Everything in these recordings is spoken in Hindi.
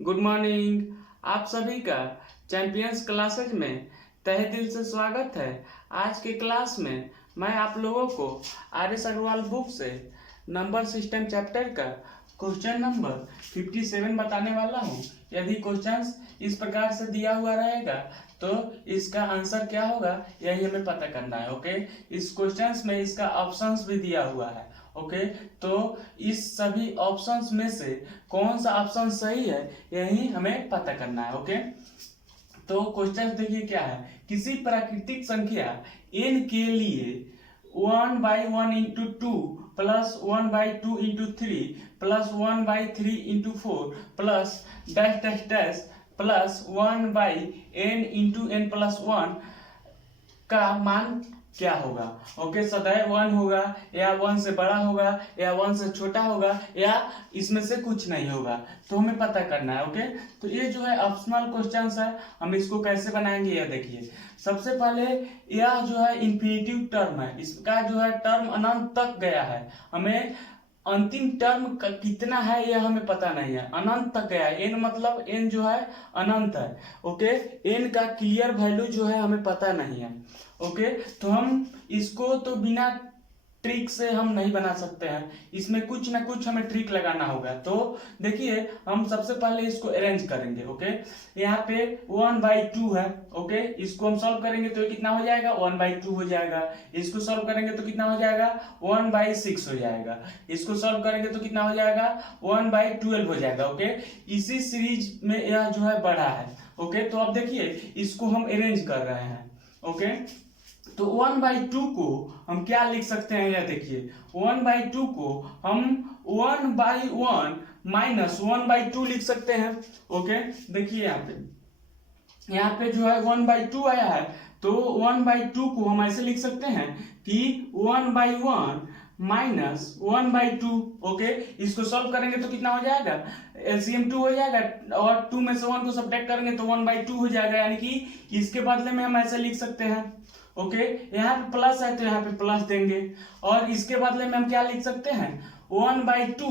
Good morning. आप सभी का चैंपियंस क्लासेज में तहे दिल से स्वागत है। आज के क्लास में मैं आप लोगों को आर.एस. अग्रवाल बुक से नंबर सिस्टम चैप्टर का क्वेश्चन नंबर 57 बताने वाला हूँ। यदि क्वेश्चन इस प्रकार से दिया हुआ रहेगा तो इसका आंसर क्या होगा यही हमें पता करना है। ओके, इस क्वेश्चंस में इसका ऑप्शंस भी दिया हुआ है। ओके, तो इस सभी ऑप्शंस में से कौन सा ऑप्शन सही है यही हमें पता करना है। ओके, तो क्वेश्चन देखिए क्या है। किसी प्राकृतिक संख्या n के लिए 1/1 into 2 plus 1/2 into 3 plus 1/3 into 4 plus dash dash dash plus 1/n into n plus 1 का मान क्या होगा। ओके, सदैव 1 होगा या 1 से बड़ा होगा या 1 से छोटा होगा या इसमें से कुछ नहीं होगा, तो हमें पता करना है। ओके, तो ये जो है ऑप्शनल क्वेश्चंस है। हम इसको कैसे बनाएंगे यह देखिए। सबसे पहले यह जो है इंफिनिटिव टर्म है, इसका जो है टर्म अनंत तक गया है। हमें अंतिम टर्म कितना है यह हमें पता नहीं है, अनंत तक गया है। n मतलब n जो है अनंत है। ओके, n का क्लियर वैल्यू जो है हमें पता नहीं है। ओके, तो हम इसको तो बिना ट्रिक से हम नहीं बना सकते हैं, इसमें कुछ ना कुछ हमें ट्रिक लगाना होगा। तो देखिए हम सबसे पहले इसको अरेंज करेंगे। ओके, यहाँ पे 1/2 है। ओके, इसको हम सॉल्व करेंगे तो कितना हो जाएगा 1/2 हो जाएगा। इसको सॉल्व करेंगे तो कितना हो जाएगा 1/6 हो जाएगा। इसको सॉल्व करेंगे तो कितना हो जाएगा 1/12 हो जाएगा। ओके, इसी सीरीज में यह जो है बड़ा है। ओके, तो अब देखिए इसको हम अरेंज कर रहे हैं। ओके, तो 1/2 को हम क्या लिख सकते हैं, यह देखिए 1/2 को हम 1/1 माइनस 1/2 लिख सकते हैं। ओके, देखिए यहाँ पे जो है 1/2 आया है, तो 1/2 को हम ऐसे लिख सकते हैं कि 1/1 माइनस 1/2। ओके, इसको सॉल्व करेंगे तो कितना हो जाएगा एलसीएम 2 हो जाएगा और 2 में से 1 को सब्ट्रैक्ट करेंगे तो 1/2 हो जाएगा, यानी कि इसके बदले में हम ऐसे लिख सकते हैं। ओके, यहाँ पे प्लस है तो यहाँ पे प्लस देंगे और इसके बदले में हम क्या लिख सकते हैं 1/2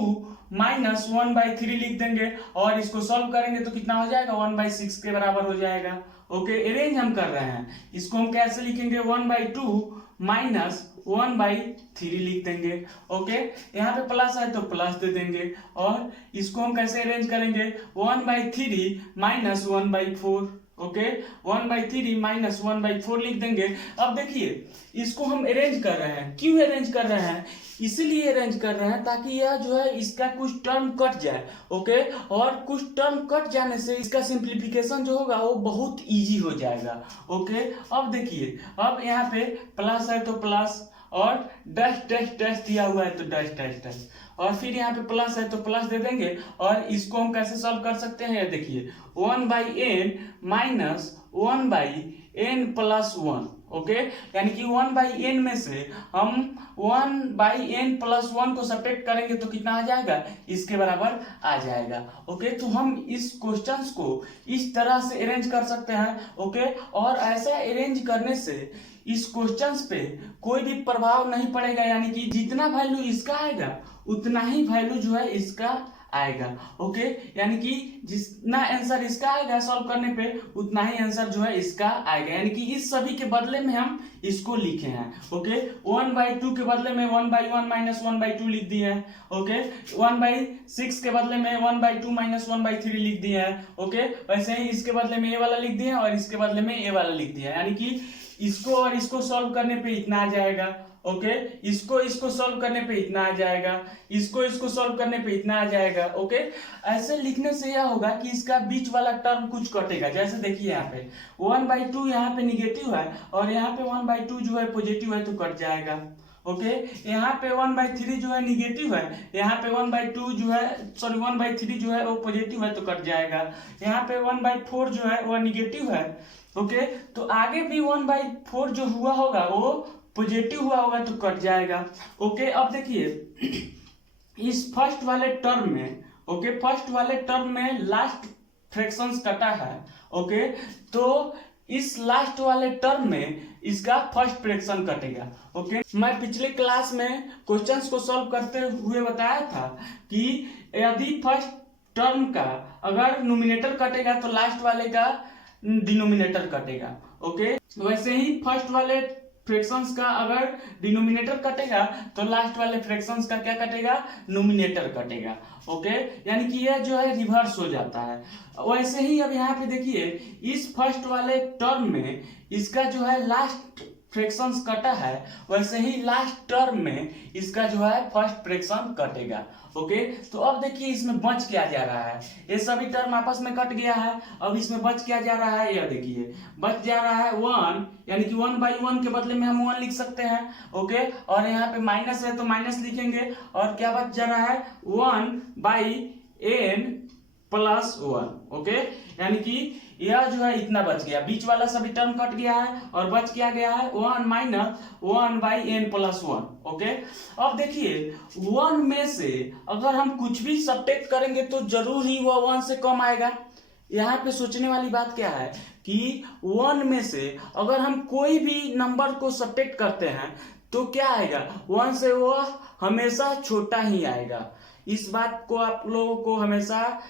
माइनस 1/3 लिख देंगे और इसको सॉल्व करेंगे तो कितना हो जाएगा 1/6 के बराबर हो जाएगा। ओके, अरेंज हम कर रहे हैं, इसको हम कैसे लिखेंगे 1/2 माइनस 1/3 लिख देंगे। ओके, यहाँ पे प्लस है तो प्लस दे देंगे और इसको हम कैसे अरेंज करेंगे 1/3 माइनस 1/4। ओके, 1/3 माइनस 1/4 लिख देंगे। अब देखिए इसको हम अरेंज कर रहे हैं, क्यों अरेंज कर रहे हैं, इसीलिए अरेंज कर रहे हैं ताकि यह जो है इसका कुछ टर्म कट जाए। ओके, और कुछ टर्म कट जाने से इसका सिंप्लीफिकेशन जो होगा वो बहुत इजी हो जाएगा। ओके, अब देखिए अब यहाँ पे प्लस है तो प्लस और डैश डैश डैश दिया हुआ है तो डैश डैश डैश और फिर यहाँ पे प्लस है तो प्लस दे देंगे और इसको हम कैसे सॉल्व कर सकते हैं, देखिए 1/n minus 1/n plus 1। Okay, यानी कि 1/n में से हम 1/n प्लस 1 को सब्ट्रैक्ट करेंगे तो कितना आ जाएगा इसके बराबर आ जाएगा। ओके, तो हम इस क्वेश्चंस को इस तरह से अरेंज कर सकते हैं। ओके, और ऐसा अरेंज करने से इस क्वेश्चंस पे कोई भी प्रभाव नहीं पड़ेगा, यानी कि जितना वैल्यू इसका आएगा उतना ही वैल्यू जो है इसका आएगा। ओके, यानी कि जितना आंसर इसका आएगा सॉल्व करने पे उतना ही आंसर जो है इसका आएगा, यानी कि इस सभी के बदले में हम इसको लिखे हैं। ओके, 1/2 के बदले में 1/1 माइनस 1/2 लिख दिए हैं। ओके, 1/6 के बदले में 1/2 माइनस 1/3 लिख दिए हैं। ओके, वैसे ही इसके बदले में ये वाला लिख दिए और इसके बदले में ये वाला लिख दिया, यानी कि इसको और इसको सॉल्व करने पे इतना आ जाएगा। ओके, इसको सॉल्व करने पे इतना आ जाएगा, इसको सॉल्व करने पे इतना आ जाएगा। ओके, ऐसे लिखने से यह होगा कि इसका बीच वाला टर्म कुछ कटेगा। जैसे देखिए यहाँ पे 1/2 यहाँ पे निगेटिव है और यहाँ पे 1/2 जो है पॉजिटिव है तो कट जाएगा। ओके, यहाँ पे 1/3 जो है निगेटिव है, यहाँ पे 1/2 जो है 1/3 जो है वो पॉजिटिव है तो कट जाएगा। यहाँ पे 1/4 जो है वो निगेटिव है। ओके, तो आगे भी 1/4 जो हुआ होगा वो पॉजिटिव हुआ होगा तो कट जाएगा। ओके, अब देखिए इस फर्स्ट वाले टर्म में, ओके फर्स्ट वाले टर्म में लास्ट फ्रैक्शंस कटा है। ओके, तो इस लास्ट वाले टर्म में इसका फर्स्ट फ्रैक्शन कटेगा। ओके, मैं पिछले क्लास में क्वेश्चंस को सॉल्व करते हुए बताया था कि यदि फर्स्ट टर्म का अगर न्यूमिनेटर कटेगा तो लास्ट वाले का डिनोमिनेटर कटेगा। ओके, वैसे ही फर्स्ट वाले फ्रैक्शंस का अगर डिनोमिनेटर कटेगा तो लास्ट वाले फ्रैक्शंस का क्या कटेगा, नोमिनेटर कटेगा। ओके, यानी कि यह जो है रिवर्स हो जाता है। वैसे ही अब यहाँ पे देखिए इस फर्स्ट वाले टर्म में इसका जो है लास्ट फ्रैक्शंस कटा है, वैसे ही लास्ट टर्म में इसका जो है फर्स्ट फ्रैक्शन कटेगा। ओके, तो अब देखिए इसमें बच क्या जा रहा है, ये सभी टर्म आपस में कट गया है, अब इसमें बच क्या जा रहा है, यह देखिए बच जा रहा है 1, यानी कि 1/1 के बदले में हम 1 लिख सकते हैं। ओके, और यहाँ पे माइनस है तो माइनस लिखेंगे, और क्या बच जा रहा है 1/n + 1। ओके, यानी कि यह जो है इतना बच गया, बीच वाला सभी टर्म कट गया है और बच क्या गया है 1 - 1/n + 1। ओके, अब देखिए 1 में से अगर हम कुछ भी सब्ट्रैक्ट करेंगे तो जरूर ही वह 1 से कम आएगा। यहाँ पे सोचने वाली बात क्या है कि 1 में से अगर हम कोई भी नंबर को सब्ट्रैक्ट करते हैं तो क्या आएगा, 1 से वह हमेशा छोटा ही आएगा। इस बात को आप लोगों को हमेशा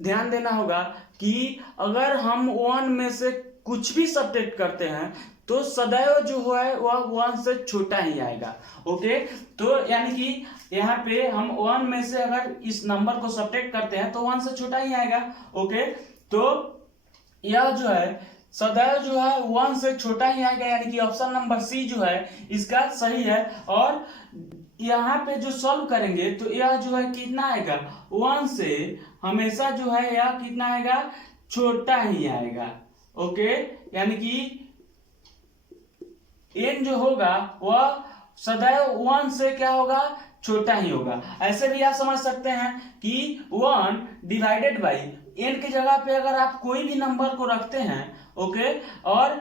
ध्यान देना होगा कि अगर हम 1 में से कुछ भी सब्ट्रैक्ट करते हैं तो सदैव जो है वह 1 से छोटा ही आएगा। ओके, तो यानी कि यहाँ पे हम 1 में से अगर इस नंबर को सब्ट्रैक्ट करते हैं तो 1 से छोटा ही आएगा। ओके, तो यह जो है सदैव जो है 1 से छोटा ही आएगा, यानी कि ऑप्शन नंबर सी जो है इसका सही है। और यहाँ पे जो सॉल्व करेंगे तो यह जो है कितना आएगा, 1 से हमेशा जो है यह कितना आएगा, छोटा ही आएगा। ओके, यानी कि n जो होगा वह सदैव 1 से क्या होगा, छोटा ही होगा। ऐसे भी आप समझ सकते हैं कि 1 डिवाइडेड बाई n की जगह पे अगर आप कोई भी नंबर को रखते हैं, ओके, और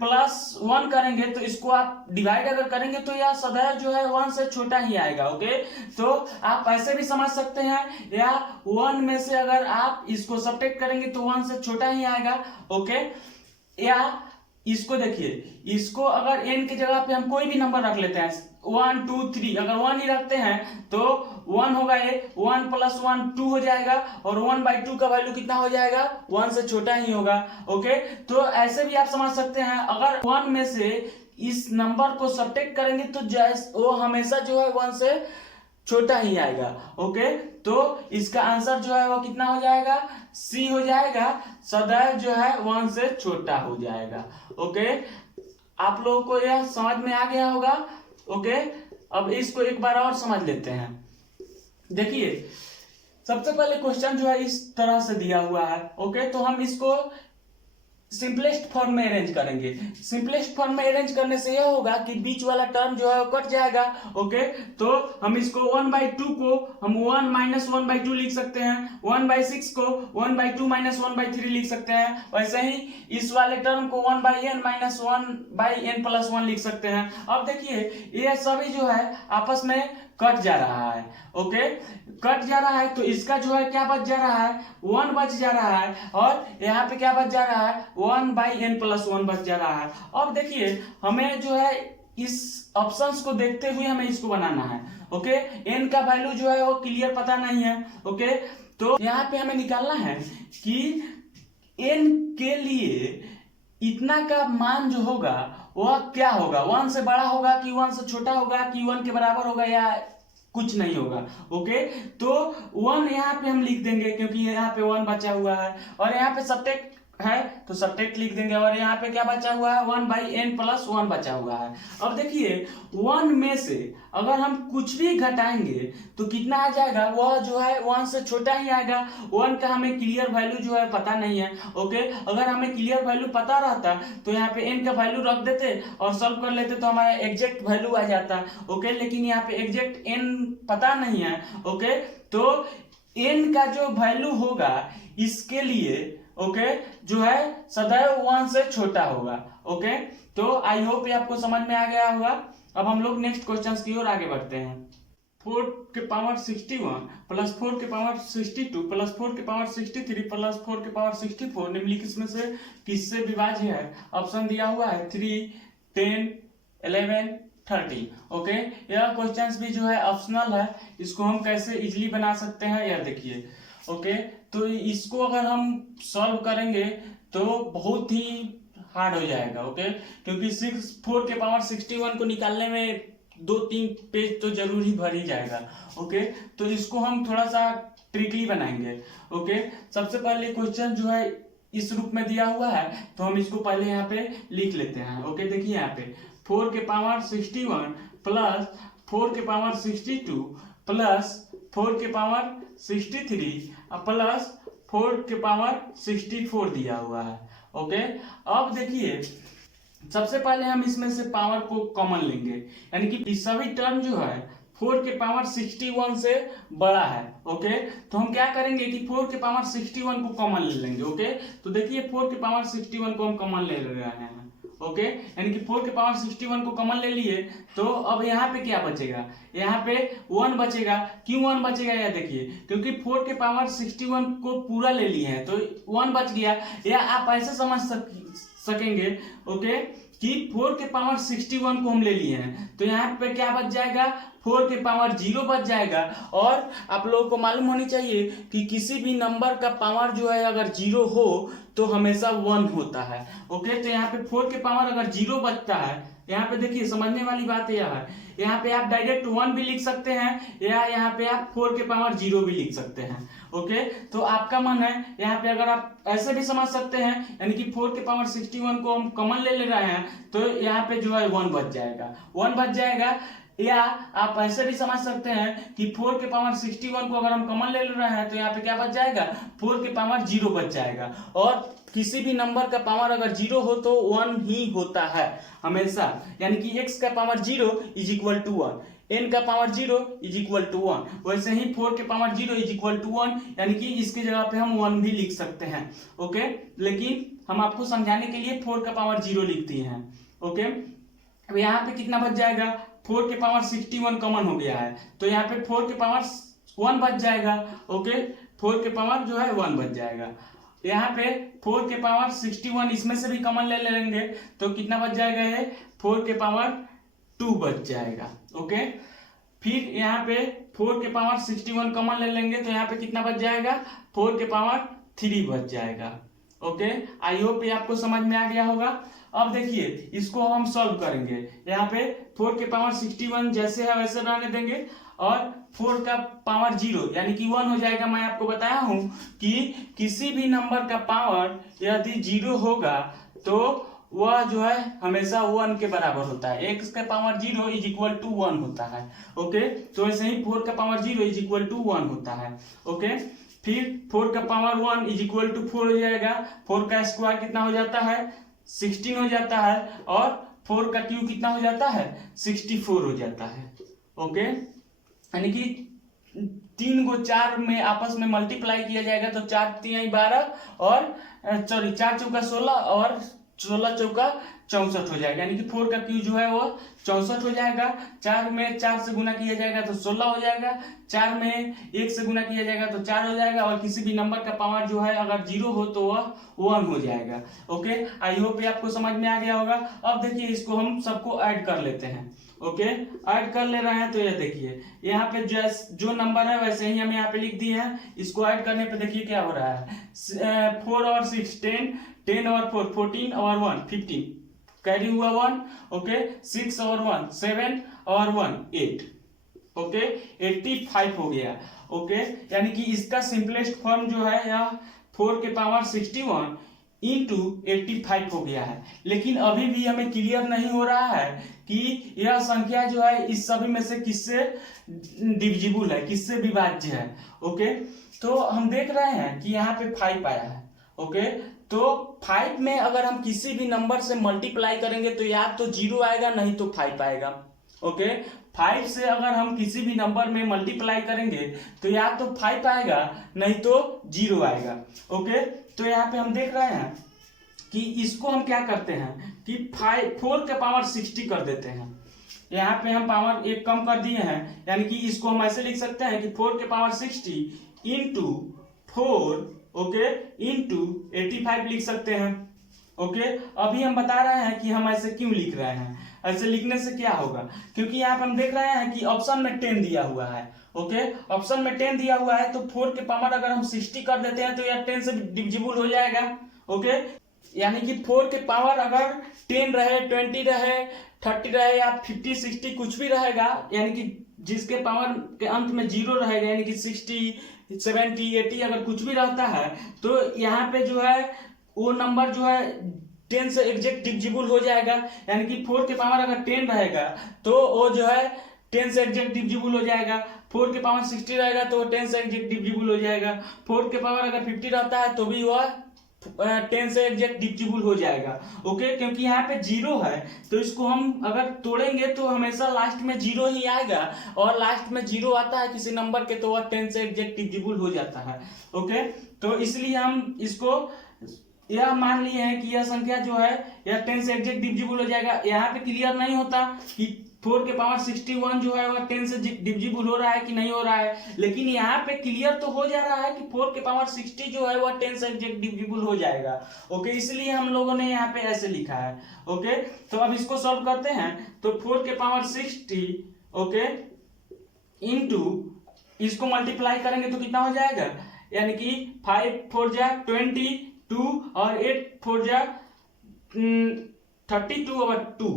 +1 करेंगे तो इसको आप डिवाइड अगर करेंगे तो यह सदैव जो है 1 से छोटा ही आएगा। ओके, तो आप ऐसे भी समझ सकते हैं, या 1 में से अगर आप इसको सब्ट्रैक्ट करेंगे तो 1 से छोटा ही आएगा। ओके, या इसको देखिए, इसको अगर n की जगह पे हम कोई भी नंबर रख लेते हैं 1 2 3, अगर 1 ही रखते हैं तो 1 होगा, ये 1 + 1 2 हो जाएगा, और 1/2 का वैल्यू कितना हो जाएगा, 1 से छोटा ही होगा। ओके, तो ऐसे भी आप समझ सकते हैं, अगर 1 में से इस नंबर को सब्ट्रैक्ट करेंगे तो वो हमेशा जो है 1 से छोटा ही आएगा। ओके, तो इसका आंसर जो है वो कितना हो जाएगा, सी हो जाएगा, सदैव जो है 1 से छोटा हो जाएगा। ओके, आप लोगों को यह समझ में आ गया होगा। ओके, अब इसको एक बार और समझ लेते हैं। देखिए सबसे पहले क्वेश्चन जो है इस तरह से दिया हुआ है। ओके, तो हम इसको सिंपलेस्ट फॉर्म में अरेंज करेंगे। सिंपलेस्ट फॉर्म में अरेंज करने से यह होगा कि बीच वाला टर्म जो है वो कट जाएगा। ओके, तो हम इसको 1/2 को हम 1 - 1/2 लिख सकते हैं, 1/6 को 1/2 - 1/3 लिख सकते हैं। वैसे ही इस वाले टर्म को 1/n - 1/n + 1 लिख सकते हैं। अब देखिए ये सभी जो है आपस में कट जा रहा है। ओके, कट जा रहा है तो इसका जो है क्या बच जा रहा है, 1 बच जा रहा है, और यहाँ पे क्या बच जा रहा है, 1/n + 1 बच जा रहा है। अब देखिए हमें जो है इस ऑप्शंस को देखते हुए हमें इसको बनाना है। ओके, n का वैल्यू जो है वो क्लियर पता नहीं है। ओके, तो यहाँ पे हमें निकालना है कि n के लिए इतना का मान जो होगा वह क्या होगा, 1 से बड़ा होगा कि 1 से छोटा होगा कि 1 के बराबर होगा या कुछ नहीं होगा। ओके, तो 1 यहाँ पे हम लिख देंगे क्योंकि यहाँ पे 1 बचा हुआ है, और यहाँ पे सब्ट्रैक्ट है तो सब्ट्रैक्ट लिख देंगे, और यहाँ पे क्या बचा हुआ है, 1/n + 1 बचा हुआ है। अब देखिए 1 में से अगर हम कुछ भी घटाएंगे तो कितना आ जाएगा, वह जो है 1 से छोटा ही आएगा। 1 का हमें क्लियर वैल्यू जो है पता नहीं है। ओके, अगर हमें क्लियर वैल्यू पता रहता तो यहाँ पे n का वैल्यू रख देते और सॉल्व कर लेते तो हमारा एग्जैक्ट वैल्यू आ जाता। ओके, लेकिन यहाँ पे एग्जैक्ट n पता नहीं है। ओके, तो n का जो वैल्यू होगा इसके लिए ओके जो है सदैव 1 से छोटा होगा। ओके, तो आई होप ये आपको समझ में आ गया होगा। अब हम लोग नेक्स्ट क्वेश्चंस की ओर आगे बढ़ते हैं। 4 के पावर 61 + 4 के पावर 62 + 4 के पावर 63 + 4 के पावर 64 निम्नलिखित में से किससे विभाज्य है। ऑप्शन दिया हुआ है 3, 10, 11, 30। ओके, यह क्वेश्चंस भी जो है ऑप्शनल है, इसको हम कैसे इजीली बना सकते हैं यह देखिए। ओके, तो इसको अगर हम सॉल्व करेंगे तो बहुत ही हार्ड हो जाएगा। ओके, क्योंकि 4 के पावर 61 को निकालने में 2-3 पेज तो जरूर ही भर ही जाएगा। ओके, तो इसको हम थोड़ा सा ट्रिकली बनाएंगे। ओके, सबसे पहले क्वेश्चन जो है इस रूप में दिया हुआ है, तो हम इसको पहले यहाँ पे लिख लेते हैं। ओके, देखिए यहाँ पे 4 के पावर 61 प्लस 4 के पावर 62 प्लस 4 के पावर 63 प्लस 4 के पावर 64 दिया हुआ है। ओके, अब देखिए सबसे पहले हम इसमें से पावर को कॉमन लेंगे, यानी कि सभी टर्म जो है 4 के पावर 61 से बड़ा है। ओके, तो हम क्या करेंगे कि 4 के पावर 61 को कॉमन ले लेंगे। ओके, तो देखिए 4 के पावर 61 को हम कॉमन ले रहे हैं। ओके, यानी कि 4 के पावर 61 को कॉमन ले लिए, तो अब यहाँ पे क्या बचेगा, यहाँ पे 1 बचेगा। क्यों 1 बचेगा यह देखिए, क्योंकि 4 के पावर 61 को पूरा ले लिए हैं तो 1 बच गया। या आप ऐसे समझ सकेंगे ओके कि 4 के पावर 61 को हम ले लिए हैं तो यहाँ पे क्या बच जाएगा, 4 के पावर 0 बच जाएगा। और आप लोगों को मालूम होनी चाहिए कि किसी भी नंबर का पावर जो है अगर 0 हो तो हमेशा 1 होता है। ओके, तो यहाँ पे 4 के पावर अगर 0 बचता है, यहाँ पे देखिए समझने वाली बात यह है, यहाँ पे आप डायरेक्ट 1 भी लिख सकते हैं या यहाँ पे आप 4 के पावर 0 भी लिख सकते हैं। ओके, तो आपका मन है, यहाँ पे अगर आप ऐसे भी समझ सकते हैं, यानी कि 4 के पावर 61 को हम कॉमन ले रहे हैं तो यहाँ पे जो है 1 बच जाएगा, 1 बच जाएगा। या आप ऐसे भी समझ सकते हैं कि 4 के पावर 61 को अगर हम कॉमन ले रहे हैं तो यहाँ पे क्या बच जाएगा, 4 के पावर 0 बच जाएगा। और किसी भी नंबर का पावर अगर 0 हो तो 1 ही होता है हमेशा, यानी कि x का power 0 is equal to 1, n का पावर 0 इज इक्वल टू 1। वैसे ही 4 के पावर 0 इज इक्वल टू 1, यानी कि इसकी जगह पे हम 1 भी लिख सकते हैं। ओके, लेकिन हम आपको समझाने के लिए 4 का पावर 0 लिख दिए हैं। ओके, अब यहाँ पे कितना बच जाएगा, 4 के पावर 61 कॉमन हो गया है तो यहाँ पे 4 के पावर 1 बच जाएगा। ओके, 4 के पावर जो है 1 बच जाएगा। यहाँ पे 4 के पावर 61 इसमें से भी कॉमन ले लेंगे तो कितना बच जाएगा, ये 4 के पावर 2 बच जाएगा। ओके, फिर यहाँ पे 4 के पावर 61 कॉमन ले लेंगे तो यहाँ पे कितना बच जाएगा, 4 के पावर 3 बच जाएगा। ओके, आई होप ये आपको समझ में आ गया होगा। अब देखिए इसको हम सॉल्व करेंगे, यहाँ पे 4 के पावर 61 जैसे है वैसे रहने देंगे और 4 का पावर 0 यानी कि 1 हो जाएगा। मैं आपको बताया हूं कि किसी भी नंबर का पावर यदि 0 होगा तो वह जो है हमेशा 1 के बराबर होता है, x का पावर 0 इज इक्वल टू 1 होता है। ओके, तो ऐसे ही 4 का पावर 0 इज इक्वल टू 1 होता है। ओके, फिर 4 का पावर 1 इज इक्वल टू 4 हो जाएगा, 4 का स्क्वायर कितना हो जाता है, 16 हो जाता है, और 4 का क्यूब कितना हो जाता है, 64 हो जाता है। ओके, यानी कि 3 को 4 में आपस में मल्टीप्लाई किया जाएगा तो 4 3 12 और 4 चौका 16 और 16 चौका 64 हो जाएगा, यानी कि 4 का क्यू जो है वो 64 हो जाएगा। 4 में 4 से गुना किया जाएगा तो 16 हो जाएगा, 4 में 1 से गुना किया जाएगा तो 4 हो जाएगा, और किसी भी नंबर का पावर जो है अगर 0 हो तो वह 1 हो जाएगा। ओके, आई होप ये आपको समझ में आ गया होगा। अब देखिए इसको हम सबको ऐड कर लेते हैं। ओके, ऐड कर ले रहे हैं तो ये देखिए यहाँ पे जो नंबर है वैसे ही हम यहाँ पे लिख दिए हैं। इसको ऐड करने पे देखिए क्या हो रहा है, 4 और 6 10, 10 और 4 14 और 1 15, कैरी हुआ 1। ओके, 6 और 1 7 और 1 8। ओके, 85 हो गया। ओके, यानी कि इसका सिंपलेस्ट फॉर्म जो है यह 4 के पावर 61 इंटू 85 हो गया है। लेकिन अभी भी हमें क्लियर नहीं हो रहा है कि यह संख्या जो है इस सभी में से किससे डिविजिबल है, किससे विभाज्य है। ओके, तो हम देख रहे हैं कि यहाँ पे 5 आया है। ओके, तो 5 में अगर हम किसी भी नंबर से मल्टीप्लाई करेंगे तो या तो 0 आएगा नहीं तो 5 आएगा। ओके, 5 से अगर हम किसी भी नंबर में मल्टीप्लाई करेंगे तो या तो 5 आएगा नहीं तो 0 आएगा। ओके, तो यहाँ पे हम देख रहे हैं कि इसको हम क्या करते हैं कि 4 के पावर 60 कर देते हैं। यहाँ पे हम पावर 1 कम कर दिए हैं, यानी कि इसको हम ऐसे लिख सकते हैं कि 4 के पावर 60 इंटू 4 ओके इंटू 85 लिख सकते हैं। ओके, अभी हम बता रहे हैं कि हम ऐसे क्यों लिख रहे हैं, ऐसे लिखने से क्या होगा, क्योंकि यहाँ पे हम देख रहे हैं कि ऑप्शन में 10 दिया हुआ है। ओके, ऑप्शन में 10 दिया हुआ है तो 4 के पावर अगर हम 60 कर देते हैं तो यह 10 से डिविजिबल हो जाएगा। ओके, यानी कि 4 के पावर अगर 10 रहे, 20 रहे, 30 रहे या 50, 60 कुछ भी रहेगा, यानी कि जिसके पावर के अंत में 0 रहेगा, यानी कि 60, 70, 80 अगर कुछ भी रहता है तो यहाँ पे जो है वो नंबर जो है 10 से एग्जैक्ट डिविजिबल हो जाएगा। यानी कि 4 के पावर अगर 10 रहेगा तो वो जो है 10 से एग्जैक्ट डिविजिबल हो जाएगा। 4 के पावर 60 रहेगा तो 10 से एग्जैक्ट डिविजिबल हो जाएगा। 4 के पावर अगर 50 रहता है तो भी वह 10 से एग्जैक्ट डिविजिबल हो जाएगा। ओके, क्योंकि यहाँ पे 0 है तो इसको हम अगर तोड़ेंगे तो हमेशा लास्ट में 0 ही आएगा, और लास्ट में 0 आता है किसी नंबर के तो वह 10 से एग्जैक्ट डिविजिबल हो जाता है। ओके, तो इसलिए हम इसको यह मान लिए हैं कि यह संख्या जो है यह 10 से एग्जैक्ट डिविजिबल हो जाएगा। यहाँ पे क्लियर नहीं होता कि 4 के पावर 61 जो है वह 10 से डिविजिबल हो रहा है कि नहीं हो रहा है, लेकिन यहाँ पे क्लियर तो हो जा रहा है कि 4 के पावर 60 जो है वह 10 से एग्जैक्ट डिविजिबल हो जाएगा। ओके, इसलिए हम लोगों ने यहाँ पे ऐसे लिखा है। ओके, तो अब इसको सॉल्व करते हैं तो 4 के पावर 60 ओके इंटू इसको मल्टीप्लाई करेंगे तो कितना हो जाएगा, यानी कि 5 4 जा 22 और 8 4 जा 32 और 2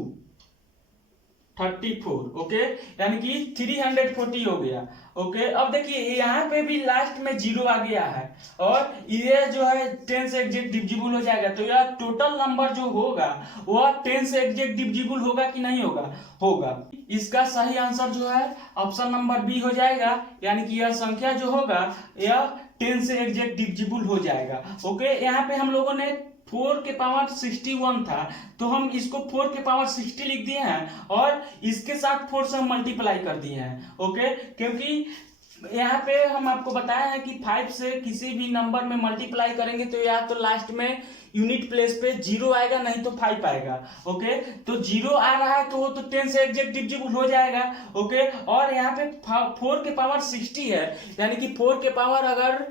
34। ओके, यानी कि 340 हो गया। ओके, अब देखिए यहाँ पे भी लास्ट में 0 आ गया है और ये जो है 10 से एग्जैक्ट डिविजिबल हो जाएगा, तो यह टोटल नंबर जो होगा वह 10 से एग्जैक्ट डिविजिबल होगा कि नहीं होगा, होगा। इसका सही आंसर जो है ऑप्शन नंबर बी हो जाएगा, यानी कि यह संख्या जो होगा यह 10 से एग्जैक्ट डिविजिबल हो जाएगा। ओके, यहाँ पे हम लोगों ने 4 के पावर 61 था तो हम इसको 4 के पावर 60 लिख दिए हैं और इसके साथ 4 से हम मल्टीप्लाई कर दिए हैं। ओके, क्योंकि यहाँ पे हम आपको बताया है कि 5 से किसी भी नंबर में मल्टीप्लाई करेंगे तो या तो लास्ट में यूनिट प्लेस पे 0 आएगा, नहीं तो 5 आएगा। ओके, तो 0 आ रहा है तो वो तो 10 से एग्जैक्ट डिविजिबल हो जाएगा। ओके, और यहाँ पे 4 के पावर 60 है, यानी कि 4 के पावर अगर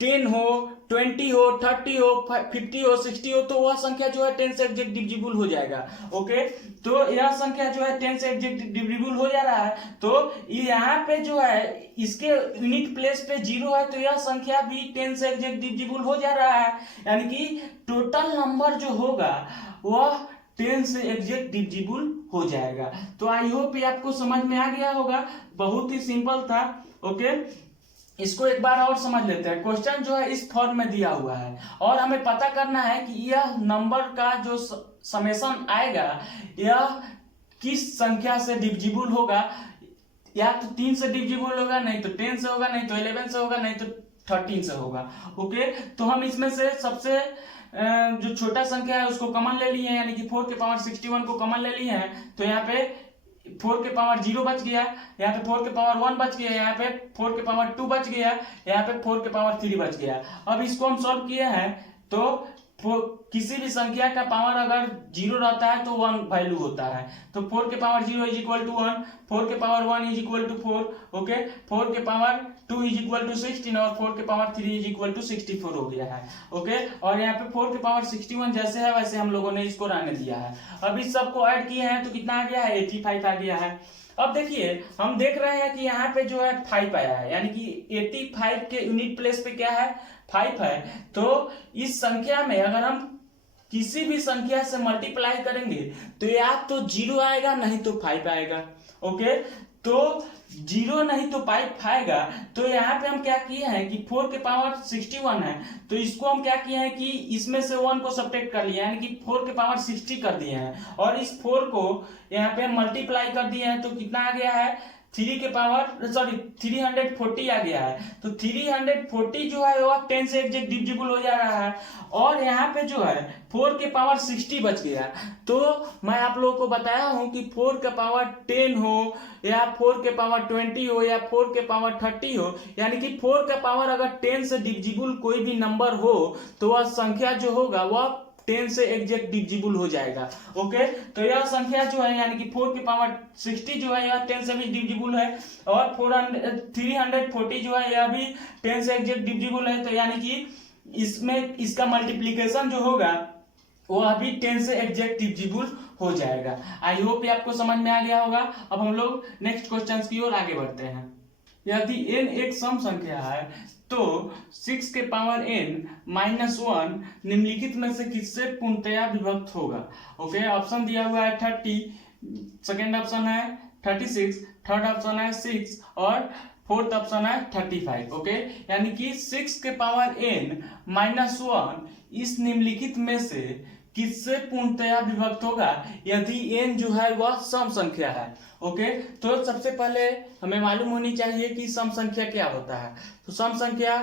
10 हो, 20 हो, 30 हो, 50 हो, 60 हो तो वह संख्या जो है 10 से एग्जैक्ट डिविजिबल हो जाएगा। ओके, तो यह संख्या जो है 10 से एग्जैक्ट डिविजिबल हो जा रहा है, तो यहाँ पे जो है इसके यूनिट प्लेस पे 0 है तो यह संख्या भी 10 से एग्जैक्ट डिविजिबल हो जा रहा है, यानी कि टोटल नंबर जो होगा वह 10 से एग्जैक्ट डिविजिबल हो जाएगा। तो आई होप ये आपको समझ में आ गया होगा, बहुत ही सिंपल था। ओके, इसको एक बार और समझ लेते हैं। क्वेश्चन जो है इस फॉर्म में दिया हुआ है और हमें पता करना है कि यह नंबर का जो समेशन आएगा यह किस संख्या से डिविजिबल होगा, या तो 3 से डिविजिबल होगा, नहीं तो 10 से होगा, नहीं तो 11 से होगा, नहीं तो 13 से होगा। ओके, तो हम इसमें से सबसे जो छोटा संख्या है उसको कॉमन ले लिए हैं, यानी कि 4 के पावर 61 को कॉमन ले लिए हैं, तो यहाँ पे 4 के पावर 0 बच गया, यहाँ पे 4 के पावर 1 बच गया, यहाँ पे 4 के पावर 2 बच गया, यहाँ पे 4 के पावर 3 बच गया। अब इसको हम सॉल्व किए हैं तो किसी भी संख्या का पावर अगर 0 रहता है तो 1 वैल्यू होता है, तो 4 के पावर 0 इज इक्वल टू 1, 4 के power 1 is equal to 4, okay, 4 के पावर 2 इज इक्वल टू 16 और 4 के पावर 3 इज इक्वल टू 64 हो गया है। ओके, और यहाँ पे 4 के पावर 61 जैसे है वैसे हम लोगों ने इसको रहने दिया है। अब इस सबको ऐड किए हैं तो कितना आ गया है, 85 आ गया है। अब देखिए हम देख रहे हैं कि यहाँ पे जो है 5 आया है, यानी कि 85 के यूनिट प्लेस पे क्या है, 5 है। तो इस संख्या में अगर हम किसी भी संख्या से मल्टीप्लाई करेंगे तो या तो 0 आएगा, नहीं तो 5 आएगा। ओके, तो 0 नहीं तो 5 आएगा, तो यहाँ पे हम क्या किए हैं कि 4 के पावर 61 है तो इसको हम क्या किए हैं कि इसमें से 1 को सब्ट्रैक्ट कर लिया, यानी कि 4 के पावर 60 कर दिए हैं और इस 4 को यहाँ पे मल्टीप्लाई कर दिए हैं तो कितना आ गया है, 3 के पावर 340 आ गया है। तो 340 जो है वह 10 से एग्जैक्ट डिविजिबल हो जा रहा है और यहाँ पे जो है 4 के पावर 60 बच गया। तो मैं आप लोगों को बताया हूं कि 4 के पावर 10 हो या 4 के पावर 20 हो या 4 के पावर 30 हो, यानी कि 4 का पावर अगर 10 से डिविजिबल कोई भी नंबर हो तो वह संख्या जो होगा वह 10 से एग्जैक्ट डिविजिबल हो जाएगा। ओके, तो यह संख्या जो है यानी कि 4 की पावर 60 जो है यह 10 से भी डिविजिबल है और 340 जो है यह भी 10 से एग्जैक्ट डिविजिबल है। तो यानी कि इसमें इसका मल्टीप्लीकेशन जो होगा वो अभी 10 से एग्जैक्ट डिविजिबल हो जाएगा। आई होप ये आपको समझ में आ गया होगा। अब हम लोग नेक्स्ट क्वेश्चन की ओर आगे बढ़ते हैं। यदि n एक सम संख्या है तो 6 के पावर n -1 निम्नलिखित में से किससे पूर्णतया विभक्त होगा। ओके, ऑप्शन दिया हुआ है 30, सेकेंड ऑप्शन है 36, थर्ड ऑप्शन है 6 और फोर्थ ऑप्शन है 35। ओके, यानी कि 6 के पावर n -1 इस निम्नलिखित में से किससे पूर्णतया विभक्त होगा यदि n जो है वह सम संख्या है। ओके, तो सबसे पहले हमें मालूम होनी चाहिए कि सम संख्या क्या होता है। तो सम संख्या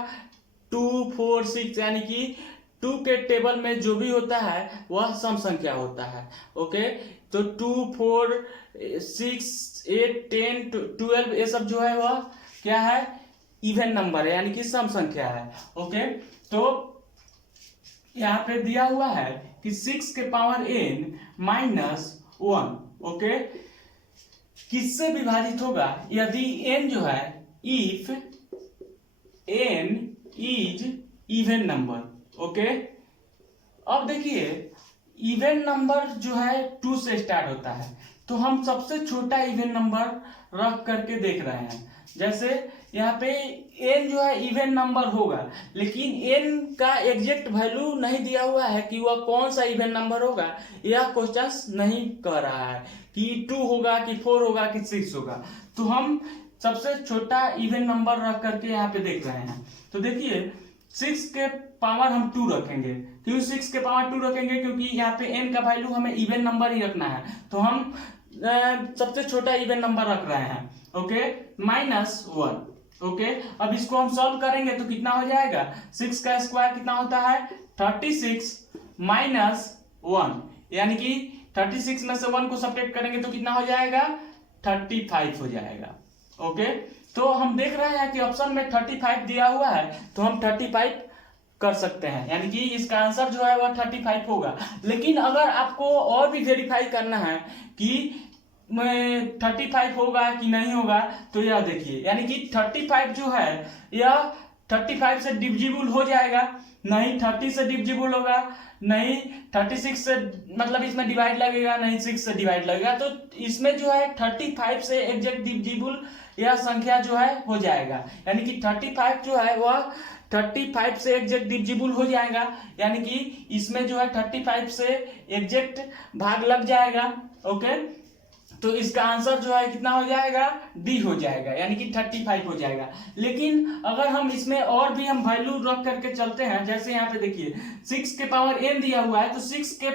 2, 4, 6 यानी कि 2 के टेबल में जो भी होता है वह सम संख्या होता है। ओके, तो 2, 4, 6, 8, 10, 12 ये सब जो है वह क्या है, इवन नंबर है यानी कि सम संख्या है। ओके, तो यहाँ पे दिया हुआ है कि 6 के पावर n -1 ओके किससे विभाजित होगा यदि n जो है if n is even number. Okay, अब देखिए इवन नंबर जो है 2 से स्टार्ट होता है, तो हम सबसे छोटा इवन नंबर रख करके देख रहे हैं। जैसे यहाँ पे n जो है इवन नंबर होगा, लेकिन n का एग्जैक्ट वैल्यू नहीं दिया हुआ है कि वह कौन सा इवन नंबर होगा। यह क्वेश्चन नहीं कह रहा है कि 2 होगा कि 4 होगा कि 6 होगा। तो हम सबसे छोटा इवन नंबर रख करके यहाँ पे देख रहे हैं। तो देखिए 6 के पावर हम 2 रखेंगे। क्यों 6 के पावर 2 रखेंगे? क्योंकि यहाँ पे n का वैल्यू हमें इवन नंबर ही रखना है, तो हम सबसे छोटा इवन नंबर रख रहे हैं। ओके, -1। ओके, अब इसको हम सॉल्व करेंगे तो कितना हो जाएगा, 6 का स्क्वायर कितना होता है 36 -1 यानी कि 36 में से 1 को सब्ट्रैक्ट करेंगे तो कितना हो जाएगा 35 हो जाएगा। ओके, तो हम देख रहे हैं कि ऑप्शन में 35 दिया हुआ है, तो हम 35 कर सकते हैं, यानी कि इसका आंसर जो है वह 35 होगा। लेकिन अगर आपको और भी वेरीफाई करना है कि 35 होगा कि नहीं होगा, तो यह देखिए, यानी कि 35 जो है यह 35 से डिविजिबल हो जाएगा, नहीं 30 से डिविजिबल होगा, नहीं 36 से मतलब इसमें डिवाइड लगेगा, नहीं 6 से डिवाइड लगेगा। तो इसमें जो है 35 से एग्जैक्ट डिविजिबल यह संख्या जो है हो जाएगा, यानी कि 35 जो है वह 35 से एग्जैक्ट डिविजिबल हो जाएगा, यानी कि इसमें जो है 35 से एग्जैक्ट भाग लग जाएगा। ओके, तो इसका आंसर जो है कितना हो जाएगा, डी हो जाएगा, यानी कि 35 हो जाएगा। लेकिन अगर हम इसमें और भी हम वैल्यू रख करके चलते हैं, जैसे यहाँ पे देखिए 6 के पावर n दिया हुआ है, तो 6 के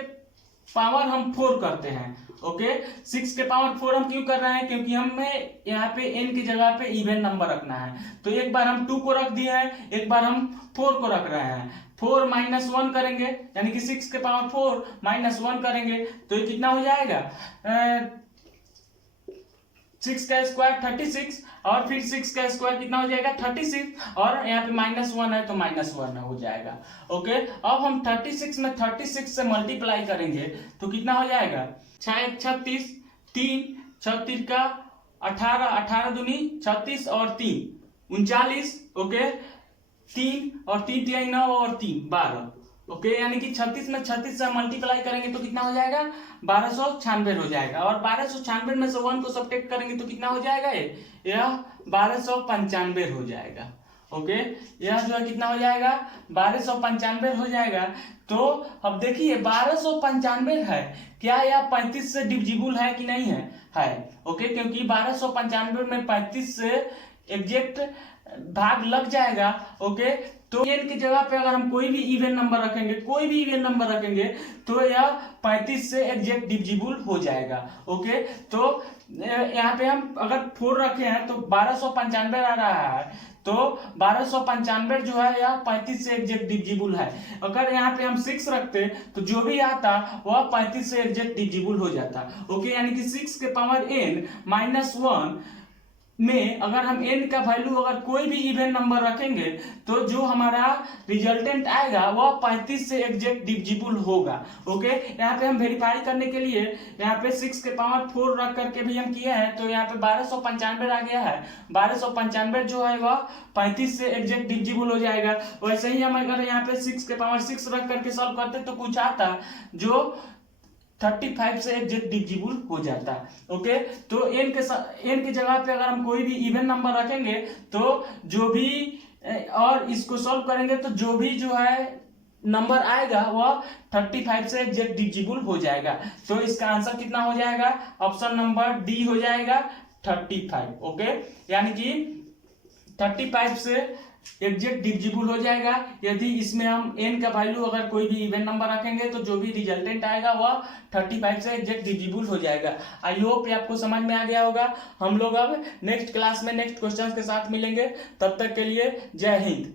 पावर हम 4 करते हैं। ओके, 6 के पावर 4 हम क्यों कर रहे हैं, क्योंकि हमें यहाँ पे n की जगह पे इवन नंबर रखना है। तो एक बार हम 2 को रख दिए हैं, एक बार हम 4 को रख रहे हैं। 4 -1 करेंगे, यानी कि 6 के पावर 4 -1 करेंगे तो ये कितना हो जाएगा 6 का स्क्वायर 36 और फिर 6 का स्क्वायर कितना हो जाएगा 36 और यहाँ पे -1 है तो -1 हो जाएगा। ओके, अब हम 36 में 36 से मल्टीप्लाई करेंगे तो कितना हो जाएगा 36, 3 36 का 18, 18 दूनी 36 और 3 39। ओके, 3 और 3 3 9 और 3 12। ओके, यानी कि 36 में 36 से मल्टीप्लाई करेंगे तो कितना हो जाएगा 1296 हो जाएगा, और 1296 में से 1 को सब्ट्रैक्ट करेंगे तो कितना हो जाएगा यह 1295 हो जाएगा। ओके, यह जो है कितना हो जाएगा 1295 हो जाएगा। तो अब देखिए 1295 है, क्या यह 35 से डिविजिबल है कि नहीं है। ओके, क्योंकि 1295 में 35 से एग्जैक्ट भाग लग जाएगा। ओके, तो n की जगह पे अगर हम कोई भी इवन नंबर रखेंगे तो यह 35 से एग्जैक्ट डिविजिबल हो जाएगा। ओके, तो यहाँ पे हम अगर 4 रखे हैं तो 1295 आ रहा है, तो 1295 जो है यह 35 से एग्जैक्ट डिविजिबल है। अगर यहाँ पे हम 6 रखते तो जो भी आता वह 35 से एग्जैक्ट डिविजिबल हो जाता। ओके, यानी कि 6 के पावर n -1 में अगर हम n का वैल्यू अगर कोई भी इवन नंबर रखेंगे तो जो हमारा रिजल्टेंट आएगा वह 35 से एग्जैक्ट डिविजिबल होगा। ओके, यहाँ पे हम वेरीफाई करने के लिए यहाँ पे 6 के पावर 4 रख करके भी हम किए हैं, तो यहाँ पे 1295 आ गया है। 1295 जो है वह 35 से एग्जैक्ट डिविजिबल हो जाएगा। वैसे ही हम अगर यहाँ पे 6 के पावर 6 रख करके सॉल्व करते तो कुछ आता जो 35 से एग्जैक्ट डिविजिबल हो जाता है। ओके, तो n के जगह पे अगर हम कोई भी इवन नंबर रखेंगे तो जो भी और इसको सॉल्व करेंगे तो जो भी जो है नंबर आएगा वह 35 से एग्जैक्ट डिविजिबल हो जाएगा। तो इसका आंसर कितना हो जाएगा? ऑप्शन नंबर डी हो जाएगा 35। ओके, यानी कि 35 से एग्जैक्ट डिविजिबल हो जाएगा। यदि इसमें हम n का वैल्यू अगर कोई भी इवन नंबर रखेंगे तो जो भी रिजल्टेंट आएगा वह 35 से एग्जैक्ट डिविजिबल हो जाएगा। आई होप ये आपको समझ में आ गया होगा। हम लोग अब नेक्स्ट क्लास में नेक्स्ट क्वेश्चन के साथ मिलेंगे, तब तक के लिए जय हिंद।